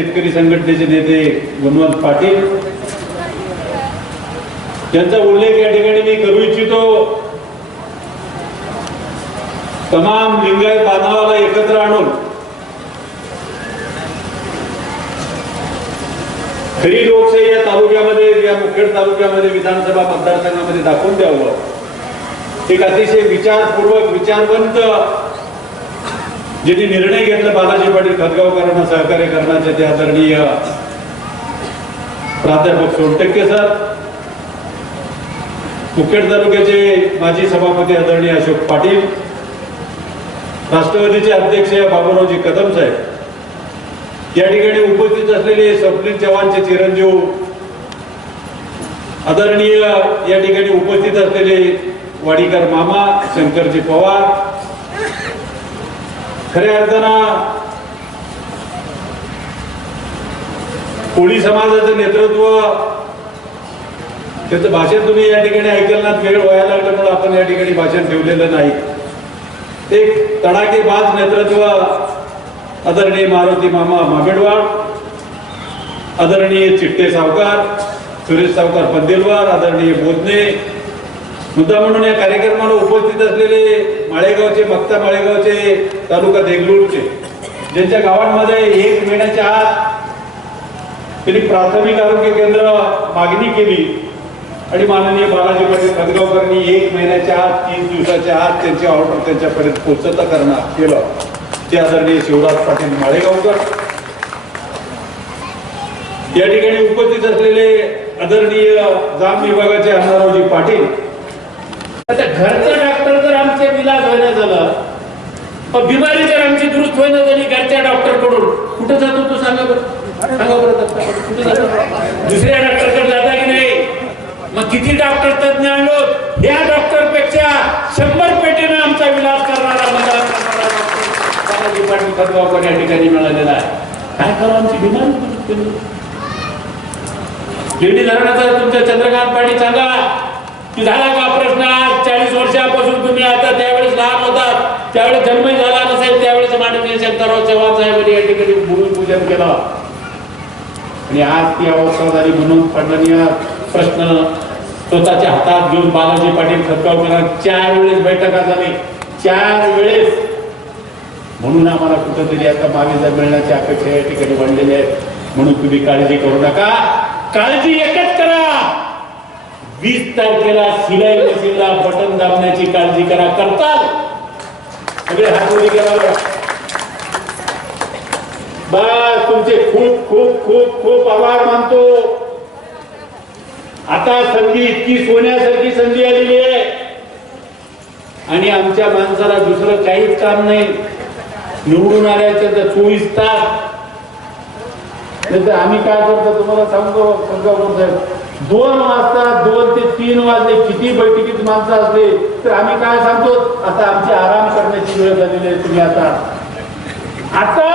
शेतकरी संघटनेचे नेते गुणवंत पाटील. त्यांचा उल्लेख या ठिकाणी मी करू इच्छितो. तमाम लिंगायत बांधवाला एकत्र आणून खरी लोकशाही या तालुक्यामध्ये या मुखेड तालुक्यामध्ये विधानसभा मतदारसंघामध्ये दाखवून द्यावं. एक अतिशय विचारपूर्वक विचारवंत ज्यांनी निर्णय घेतला बालाजी पाटील खतगावकरांना सहकार्य करण्याचे ते आदरणीय प्राध्यापक सोनटक्के सर मुखेड तालुक्याचे माजी सभापती आदरणीय अशोक पाटील राष्ट्रवादीचे अध्यक्ष बाबूरावजी कदम साहेब या ठिकाणी उपस्थित असलेले स्वप्नील चव्हाणचे चिरंजीव आदरणीय या ठिकाणी उपस्थित असलेले वाडीकर मामा शंकरजी पवार खऱ्या अर्थानं कोळी समाजाचं नेतृत्व त्याचं भाषण तुम्ही या ठिकाणी ऐकलं वेळ व्हायला लागल्यामुळे आपण या ठिकाणी भाषण ठेवलेलं नाही. एक तडाखेबाज नेतृत्व आदरणीय मारुती मामा मामेडवाड आदरणीय चिट्टे सावकार सुरेश सावकार पंदिलवार आदरणीय बोधने मुद्दा म्हणून या कार्यक्रमाला उपस्थित असलेले माळेगावचे मक्ता माळेगावचे तालुका देगलूरचे ज्यांच्या गावांमध्ये एक महिन्याच्या आत त्यांनी प्राथमिक आरोग्य केंद्र मागणी केली. आणि माननीय बालाजी पाटील खतगावकरांनी एक महिन्याच्या आत तीन दिवसाच्या आत त्यांची ऑर्डर त्यांच्यापर्यंत पोचता करणार केलं. ते आदरणीय शिवराज पाटील माळेगावकर. या ठिकाणी उपस्थित असलेले आदरणीय जाम विभागाचे अण्णारावजी पाटील आता घरचा डॉक्टर जर आमचे विलास होईना झाला पण बिमारी जर आमची दुरुस्त होईना झाली घरच्या डॉक्टरकडून कुठं जातो तो सांगा बरं? सांगा बरं कुठे जातो? दुसऱ्या डॉक्टरकडे जाता की नाही? मग किती डॉक्टर तज्ञ आणलो या डॉक्टरपेक्षा शंभर पेटीनं आमचा विलास करणारा डिपार्टमेंट करणारा खतगावकर या ठिकाणी मिळालेला आहे. काय करू आमची बिमारी लेडी धरणाचा तुमच्या चंद्रकांत पाटील सांगा तू झाला का प्रश्न आज चाळीस वर्षापासून तुम्ही आता त्यावेळेस लहान होतात त्यावेळेस जन्मही झाला नसेल त्यावेळेस माननीय शंकरराव चव्हाण साहेबांनी या ठिकाणी भूमिपूजन केलं. आणि आज ती अवस्था झाली म्हणून फडणवीस प्रश्न स्वतःच्या हातात घेऊन बालाजी पाटील खतगावकर चार वेळेस बैठका झाली. चार वेळेस. म्हणून आम्हाला कुठंतरी आता मागे मिळण्याची अपेक्षा या ठिकाणी वाढलेली आहे. म्हणून तुम्ही काळजी करू नका. काळजी एकच वीस तारखेला सिलाई मशीनला बटन दाबण्याची काळजी करा. करतात सगळे हातोडी करा बस तुमचे खूप खूप खूप खूप आभार मानतो. आता संधी इतकी सोन्यासारखी संधी आलेली आहे. आणि आमच्या माणसाला दुसरं काहीच काम नाही. निवडून आल्याच्या तर चोवीस तास. नाही तर आम्ही काय करतो तुम्हाला सांगतो संगापूर साहेब. दोन वाजता दोन ते तीन वाजले किती बैठकीत माणसं असले तर आम्ही काय सांगतो? आता आमची आराम करण्याची वेळ झालेली आहे तुम्ही आता. आता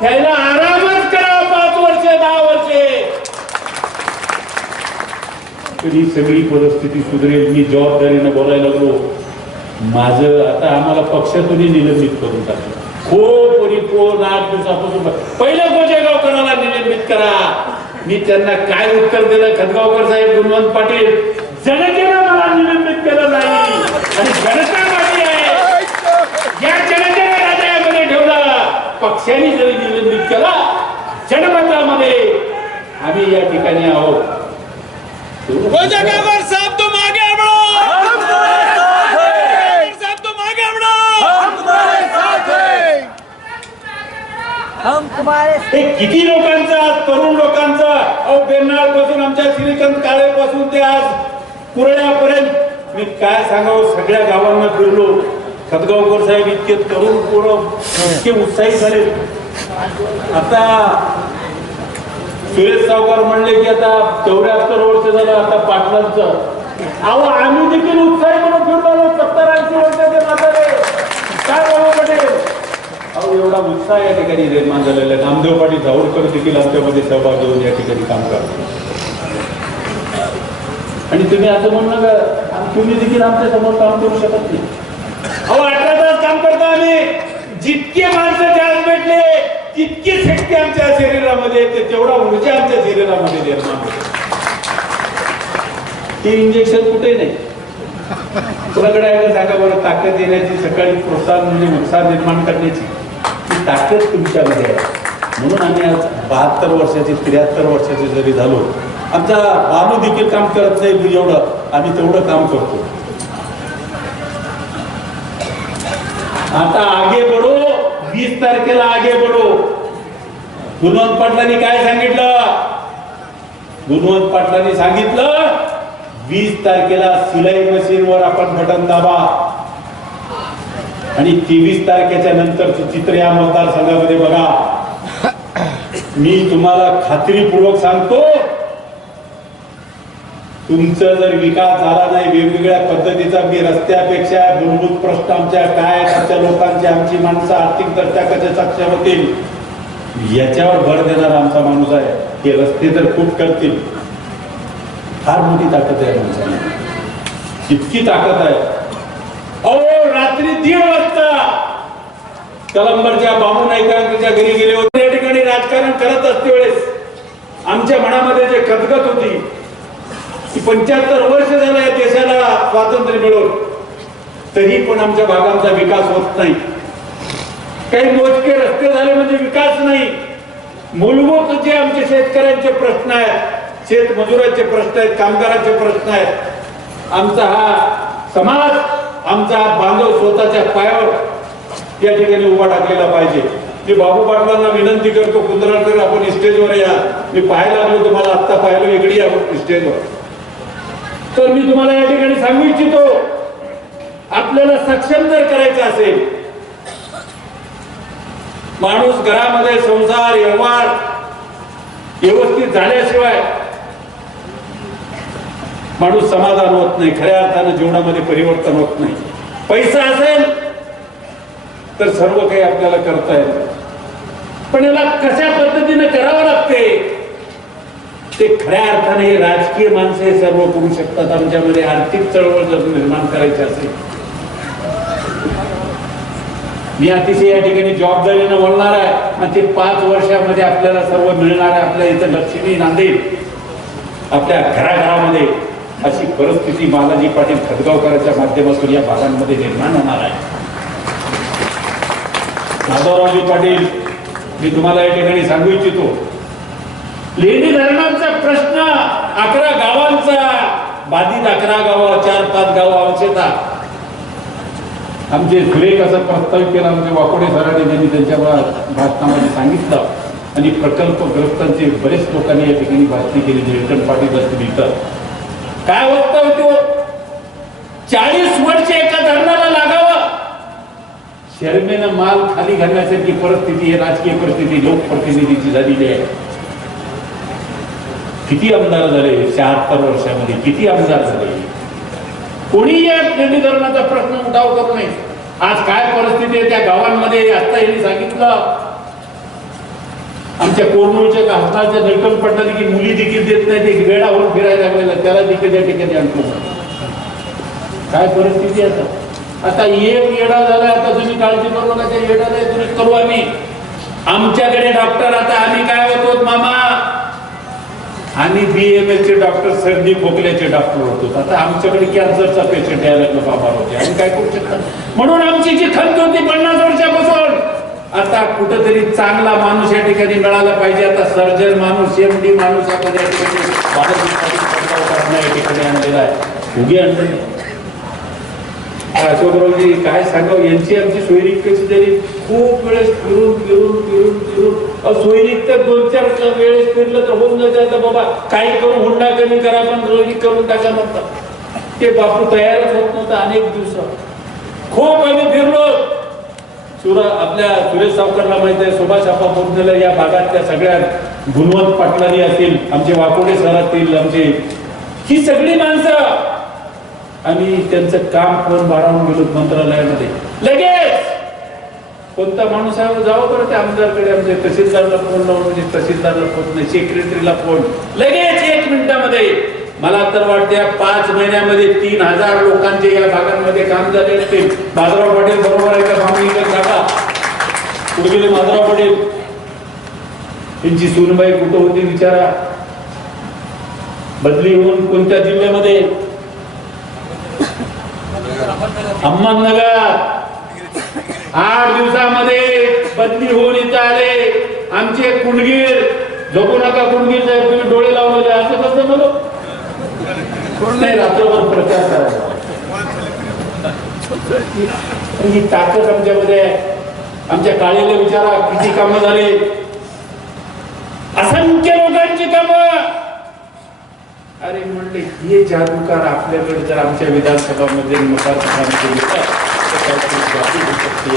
त्याला आरामच करा पाच वर्ष दहा वर्षे. तरी सगळी परिस्थिती सुधरेल मी जबाबदारीनं बोलायला लागलो. माझं आता आम्हाला पक्षातूनही निलंबित करून टाकलं. खूप परिपूर्ण आठ दिवसापासून. पहिल्या गोजेगावकराला निलंबित करा? मी त्यांना काय उत्तर दिलं? खतगावकर साहेब गुणवंत पाटील जनतेनं मला निलंबित केलं नाही. आणि जनता माझी आहे. या जनतेने हृदयामध्ये ठेवला. पक्षाने जरी निलंबित केला जनमतामध्ये आम्ही या ठिकाणी आहोत. साहब तुम आगे बढ़ो साहब तुम आगे बढ़ो हम तुम्हारे हे किती लोकांचा तरुण लोकांचा अहो बेनाळपासून आमच्या श्रीकांत काळे पासून ते आज कुरळ्यापर्यंत. मी काय सांगावं सगळ्या गावांना फिरलो. खतगावकर साहेब इतके तरुण पोरं इतके उत्साही झाले. आता सुरेश सावकार म्हणले की आता चौऱ्याहत्तर वर्ष झालं आता पाटलांचं. अहो आम्ही देखील उत्साही म्हणून उत्साह या ठिकाणी निर्माण झालेला आहे. नामदेव पाटील जावडकर देखील आमच्यामध्ये सहभाग घेऊन या ठिकाणी काम करतो आणि तुम्ही असं म्हणणं का तुम्ही देखील आमच्यासमोर काम करू शकत नाही? अहो अठरा तास काम करतो आम्ही. जितके माणसं आज भेटले तितकी शक्ती आमच्या शरीरामध्ये येते. तेवढा ऊर्जा आमच्या शरीरामध्ये निर्माण होते. ते इंजेक्शन कुठे नाही? तुलाकडे आहे का सांगा बरं ताकद देण्याची सकाळी प्रोत्साहन म्हणजे उत्साह निर्माण करण्याची? ती ताकद तुमच्यामध्ये आहे. म्हणून आम्ही आज बहात्तर वर्षाचे त्र्याहत्तर वर्षाचे जरी झालो आमचा बानू देखील काम करत नाही एवढं आम्ही तेवढं काम करतो. आता आगे बडो वीस तारखेला आगे बडो गुणवंत पाटलांनी काय सांगितलं? गुणवंत पाटलांनी सांगितलं वीस तारखेला सिलाई मशीनवर आपण बटन दाबा. आणि तेवीस तारखेच्या नंतरचं चित्र या मतदारसंघामध्ये बघा. मी तुम्हाला खात्रीपूर्वक सांगतो तुमचा जर विकास झाला नाही वेगवेगळ्या पद्धतीचा मी रस्त्यापेक्षा मूलभूत प्रश्न आमच्या काय आमच्या लोकांची आमची माणसं आर्थिक दर्जा कसे सक्षम होतील? याच्यावर भर देणारा आमचा माणूस आहे. हे रस्ते तर खूप करतील. फार मोठी ताकद आहे माणसाने इतकी ताकद आहे. अहो रात्री दीड वाजता. कलंबरच्या बाबू नाईकांच्या घरी गेले होते. या ठिकाणी राजकारण करत असते वेळेस. आमच्या मनामध्ये जे खदखत होती की पंच्याहत्तर वर्ष झालं या देशाला स्वातंत्र्य मिळवून तरी पण आमच्या भागांचा विकास होत नाही. काही मोजके रस्ते झाले म्हणजे विकास नाही. मूलभूत जे आमचे शेतकऱ्यांचे प्रश्न आहेत शेतमजुरांचे प्रश्न आहेत कामगारांचे प्रश्न आहेत आमचा हा समाज आमचा बांधव स्वतःच्या पायावर या ठिकाणी उभा टाकलेला पाहिजे. मी बाबू पाटलांना विनंती करतो कुंदराकर आपण स्टेजवर या. मी पाहायला आलो तुम्हाला आत्ता पाहायला वेगळी आपण स्टेजवर. तर मी तुम्हाला या ठिकाणी सांगू इच्छितो आपल्याला सक्षम जर करायचं असेल माणूस घरामध्ये संसार व्यवहार व्यवस्थित झाल्याशिवाय माणूस समाधान होत नाही खऱ्या अर्थानं जीवनामध्ये परिवर्तन होत नाही. पैसा असेल तर सर्व काही आपल्याला करता येतं. पण याला कशा पद्धतीने करावं लागते? ते खऱ्या अर्थाने हे राजकीय माणसं हे सर्व करू शकतात. आमच्यामध्ये आर्थिक चळवळ जर निर्माण करायची असेल. मी अतिशय या ठिकाणी जबाबदारीनं बोलणार आहे. आणि ते पाच वर्षामध्ये आपल्याला सर्व मिळणार आहे. आपल्या इथं लक्ष्मी नांदेल आपल्या घराघरामध्ये अशी परिस्थिती बालाजी पाटील खतगावकरांच्या माध्यमातून या भागांमध्ये निर्माण होणार आहे. माधवरावजी पाटील मी तुम्हाला या ठिकाणी सांगू इच्छितो लेणी धरणांचा प्रश्न अकरा गावांचा बाधित अकरा गाव चार पाच गाव अंशता आमचे सुरेख असं प्रस्तावित केला म्हणजे वाकोडे सराडे त्यांनी त्यांच्या भाषणामध्ये सांगितलं आणि प्रकल्पग्रस्तांचे बरेच लोकांनी या ठिकाणी भाषणे केली निळकंठ पाटील असतील इतर. काय अवस्था होती हो? चाळीस वर्ष एका धरणाला लागावं. शर्मेनं माल खाली घालण्यासारखी परिस्थिती राजकीय परिस्थिती लोकप्रतिनिधीची झालेली आहे. किती आमदार झाले? शहात्तर वर्षामध्ये किती आमदार झाले? कोणी या लेणी धरणाचा प्रश्न उठाव करू नये आज काय परिस्थिती आहे त्या गावांमध्ये? आता यांनी सांगितलं. आमच्या कोरनूरच्या हस्ताच्या दडकन पडणारी की मुली देखील देत नाही ते वेळावरून फिरायला लागलेला त्याला देखील त्या ठिकाणी आणतो काय परिस्थिती आता? आता एक येडा झाला आता तुम्ही काळजी करू नका त्या येडाला दुरुस्त करू आम्ही. आमच्याकडे डॉक्टर आता आम्ही काय होतो मामा? आणि बी एम एस चे डॉक्टर सर्दी खोकल्याचे डॉक्टर होतो. आता आमच्याकडे कॅन्सरचा पेशंट यायला बाबा होते. आणि काय करू शकतात म्हणून आमची जी खंत होती पन्नास वर्षापासून आता कुठंतरी चांगला माणूस या ठिकाणी मिळाला पाहिजे. आता सर्जन माणूस एम डी माणूस आपण या ठिकाणी या ठिकाणी आणलेला आहे. उभी आणलेली अशोकरावजी काय सांगावं? यांची आमची सोयरीक कशी तरी खूप वेळेस फिरून फिरून फिरून फिरून. सोयरीक तर दोन चार वेळेस फिरलं तर होऊन जायचं आता बाबा काही करून हुंडा कमी करा पण सोयरीक करून टाका म्हणतात. ते बापू तयारच होत नव्हतं अनेक दिवसात खूप आम्ही फिरलो. सुरा आपल्या सुरेश सावकरला माहिती आहे सुभाष आपा बोललेल्या या भागातल्या सगळ्या गुणवंत पाटलांनी असतील आमचे वाकोडे सर असतील आमचे ही सगळी माणसं. आणि त्यांचं काम पण वाढवून गेलो मंत्रालयामध्ये? लगेच! कोणता माणूस आहे? जावं बरं ते आमदारकडे आमचे तहसीलदारला फोन लावून म्हणजे तहसीलदारला फोन नाही सेक्रेटरीला फोन लगेच एक मिनिटामध्ये. मला तर वाटते पाच महिन्यामध्ये तीन हजार लोकांचे या भागांमध्ये काम झाले असतील. माधवराव पाटील बरोबर आहे का? मामी काका पुढे माधवराव पाटील. त्यांची सूनबाई कुठं होती विचारा. बदली होऊन कोणत्या जिल्ह्यामध्ये? अहमदनगर. आठ दिवसामध्ये बदली होऊन इथं आले. आमचे कुंडगीर झोपू नका कुंडगीर साहेब तुम्ही डोळे लावलेले असं कसं म्हणू नाही रात्रभर प्रचार करायचा. ही ताकद आमच्यामध्ये आहे. आमच्या काळीला विचारा किती कामं झाली? असंख्य लोकांची कामं! अरे म्हणले हे जादूकार आपल्याकडे जर आमच्या विधानसभामध्ये मतदारसंघामध्ये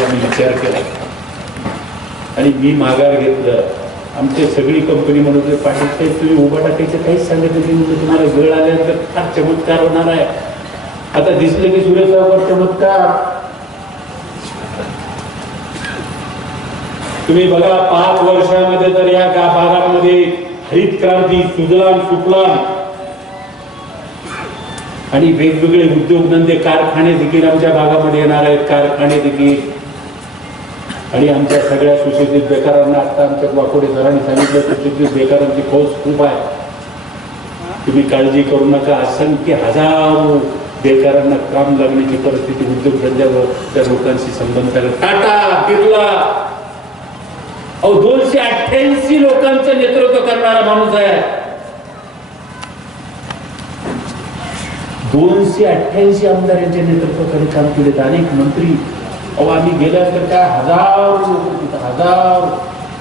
आम्ही विचार केला. आणि मी माघार घेतलं. आमच्या सगळी कंपनी म्हणत होती पाटील साहेब तुम्ही उभा टाकायचं काहीच सांगितलं नाही. म्हणजे तुम्हाला वेळ आल्यानंतर फार चमत्कार होणार आहे. आता दिसलं की सुरेशरावर चमत्कार. तुम्ही बघा पाच वर्षामध्ये तर या गा- भागामध्ये हरित क्रांती सुजलाम सुफलाम. आणि वेगवेगळे उद्योगधंदे कारखाने देखील आमच्या भागामध्ये येणार आहेत. कारखाने देखील आणि आमच्या सगळ्या सुशिक्षित बेकारांना आता आमच्या वाकोडे सरांनी सांगितलं सुशिक्षित बेकारांची फौज खूप आहे. तुम्ही काळजी करू नका. असंख्य हजारो बेकारांना काम लागण्याची परिस्थिती उद्योगधंद्यावर त्या लोकांशी संबंध आहे. टाटा बिर्ला. अहो दोनशे अठ्ठ्याऐंशी लोकांचं नेतृत्व करणारा माणूस आहे. दोनशे अठ्ठ्याऐंशी आमदारांच्या नेतृत्वाखाली काम केले अनेक मंत्री. अहो आम्ही तर काय हजार लोक तिथं हजार.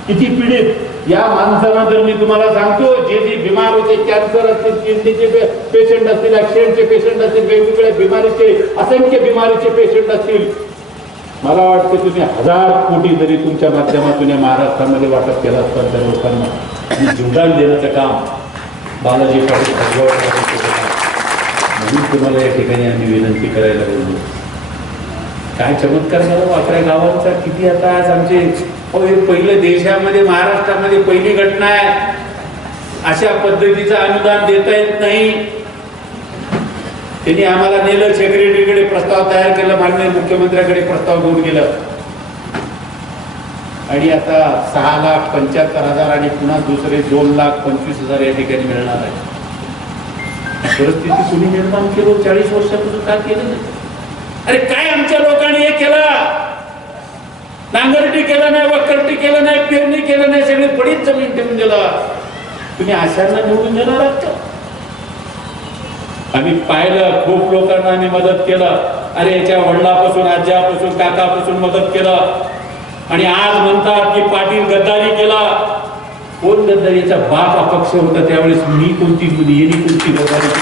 किती पीडित. या माणसांना जर मी तुम्हाला सांगतो जे जे बिमार होते कॅन्सर असतील किडनीचे पेशंट असतील ऍक्सिडेंटचे पेशंट असतील वेगवेगळ्या बिमारीचे असंख्य बिमारीचे पेशंट असतील. मला वाटतं तुम्ही हजार कोटी जरी तुमच्या माध्यमातून या महाराष्ट्रामध्ये वाटप केला असतात त्या लोकांना आणि जीवदान देण्याचं काम बालाजी पाटील खडगावकर म्हणून तुम्हाला या ठिकाणी आम्ही विनंती करायला बोललो. काय चमत्कार झाला? वाकड्या गावांचा किती आता आज आमचे हे पहिलं देशामध्ये महाराष्ट्रामध्ये पहिली घटना आहे. अशा पद्धतीचं अनुदान देता येत नाही. त्यांनी आम्हाला नेलं सेक्रेटरीकडे प्रस्ताव तयार केला माननीय मुख्यमंत्र्याकडे प्रस्ताव घेऊन गेलं. आणि आता सहा लाख पंच्याहत्तर हजार आणि पुन्हा दुसरे दोन लाख पंचवीस हजार या ठिकाणी मिळणार आहे. परिस्थिती कुणी निर्माण केलं? चाळीस वर्षापासून का केलं नाही? अरे काय आमच्या लोकांनी हे केलं? नांगरटी केलं नाही वकरटी केलं नाही पेरणी केलं नाही सगळे पडीत जमीन ठेवून दिला. तुम्ही आशांना निवडून देणार आहात का? आम्ही पाहिलं खूप लोकांना आम्ही मदत केलं. अरे याच्या वडिलापासून आज्यापासून काकापासून मदत केलं. आणि आज म्हणतात की पाटील गद्दारी केला. कोण गद्दारीचा बाप अपक्ष होता त्यावेळेस मी कोणती मुली कोणती गद्दारी केली?